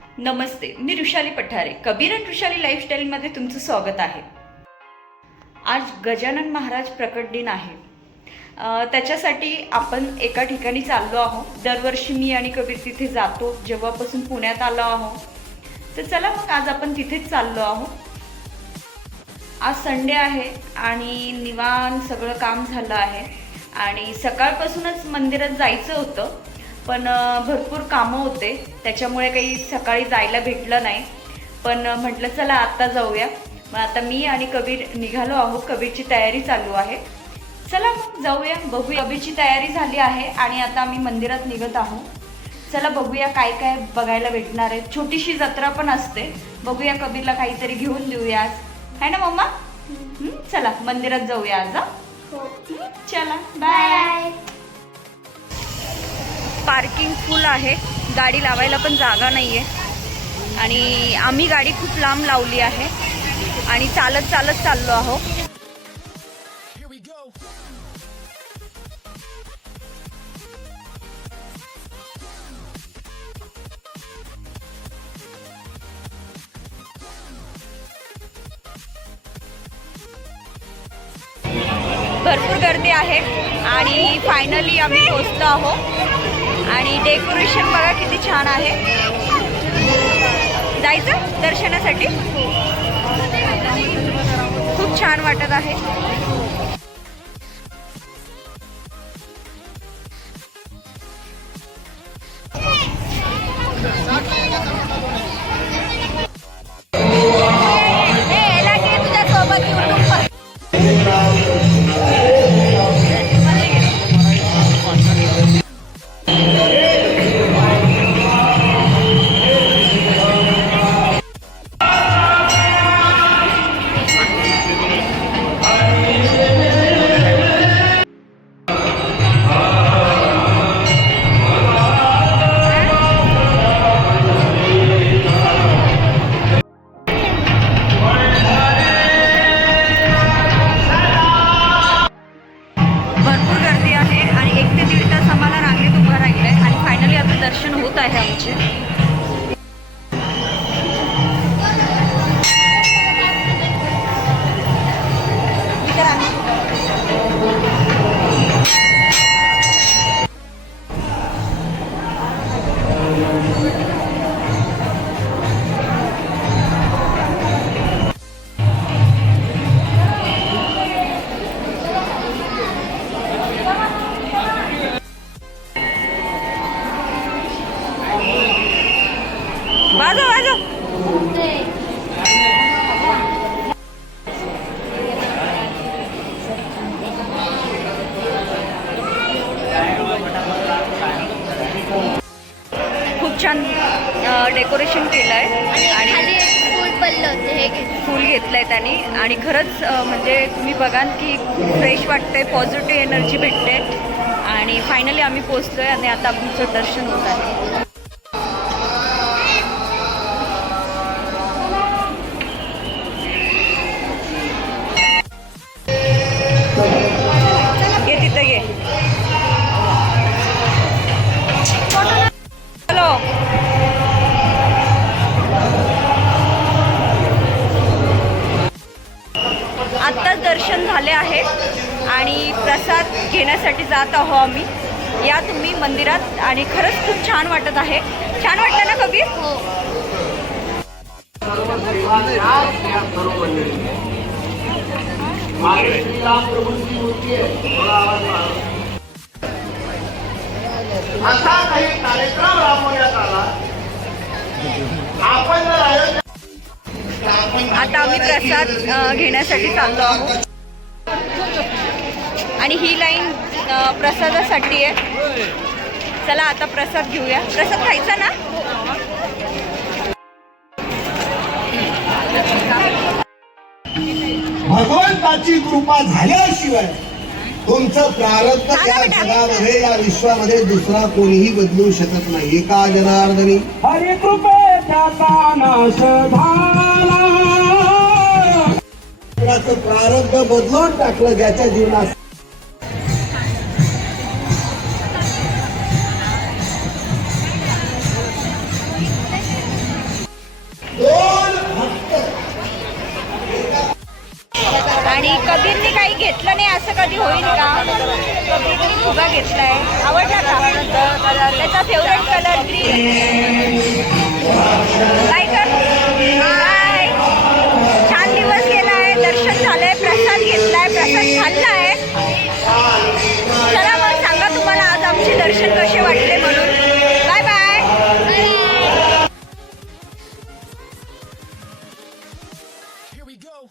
नमस्ते मी ऋषाली पठारे. कबीर अँड ऋषाली लाईफस्टाईलमध्ये तुमचं स्वागत आहे. आज गजानन महाराज प्रकट दिन आहे. त्याच्यासाठी आपण एका ठिकाणी चाललो आहोत. दरवर्षी मी आणि कबीर तिथे जातो. जेव्हापासून पुण्यात आलो आहोत. तर चला मग आज आपण तिथेच चाललो आहोत. आज संडे आहे आणि निवान सगळं काम झालं आहे. आणि सकाळपासूनच मंदिरात जायचं होतं. पण भरपूर कामं होते. त्याच्यामुळे काही सकाळी जायला भेटलं नाही. पण म्हटलं चला आत्ता जाऊया. मग आता मी आणि कबीर निघालो आहोत. कबीरची तयारी चालू आहे. चला मग जाऊया बघूया. कबीरची तयारी झाली आहे आणि आता आम्ही मंदिरात निघत आहोत. चला बघूया काय काय बघायला भेटणार आहे. छोटीशी जत्रा पण असते. बघूया कबीरला काहीतरी घेऊन देऊया. आज है ना मम्मा? चला मंदिरात जाऊया आज? हं, चला. बाय. पार्किंग फुल आहे. गाडी लावायला पण जागा नाहीये. आणि आम्ही गाडी खूप लांब लावली आहे. आणि चालत चालत चाललो आहोत. भरपूर गर्दी आहे. आणि फायनली आम्ही पोचलो आहोत. आणि डेकोरेशन बघा किती छान आहे. जायचं दर्शनासाठी? खूप छान वाटत आहे. दर्शन होत आहे आमचे वाजव वाजव. खूप छान डेकोरेशन केलं आहे आणि फूल पडलं होतं हे घे. फूल घेतलंय त्यांनी. आणि खरंच म्हणजे तुम्ही बघाल की फ्रेश वाटतंय पॉझिटिव्ह एनर्जी भेटते. आणि फायनली आम्ही पोचलोय आणि आता आमचं दर्शन होत आहे. प्रसाद घेण्यासाठी जात आहो आम्ही. या तुम्ही मंदिरात आणि खरंच खूप छान वाटत आहे. छान वाटतं ना कबीर? हो असा काही कार्यक्रम राबवण्यात आला. आपण आता आम्ही प्रसाद घेण्यासाठी चाललो आहोत. आणि ही लाईन प्रसादासाठी आहे. चला आता प्रसाद घेऊया. प्रसाद खायचा ना? भगवंताची कृपा झाल्याशिवाय तुमचं प्रारब्ध या जगामध्ये या विश्वामध्ये दुसरा कोणीही बदलू शकत नाही. एका जनार्दनी. हरी कृपेचा नाश झाला. कुणाचं प्रारब्ध बदलून टाकलं ज्याच्या जीवनात घेतलं नाही असं कधी होईल का? कधी फुगा घेतलाय. आवडला का? त्याचा फेवरेट कलर ग्रीन काय छान दिवस गेला आहे दर्शन झालंय प्रसाद घेतलाय प्रसाद खाल्लाय. चला मग सांगा तुम्हाला आज आमचे दर्शन कसे वाटले म्हणून. Bye bye Here we go.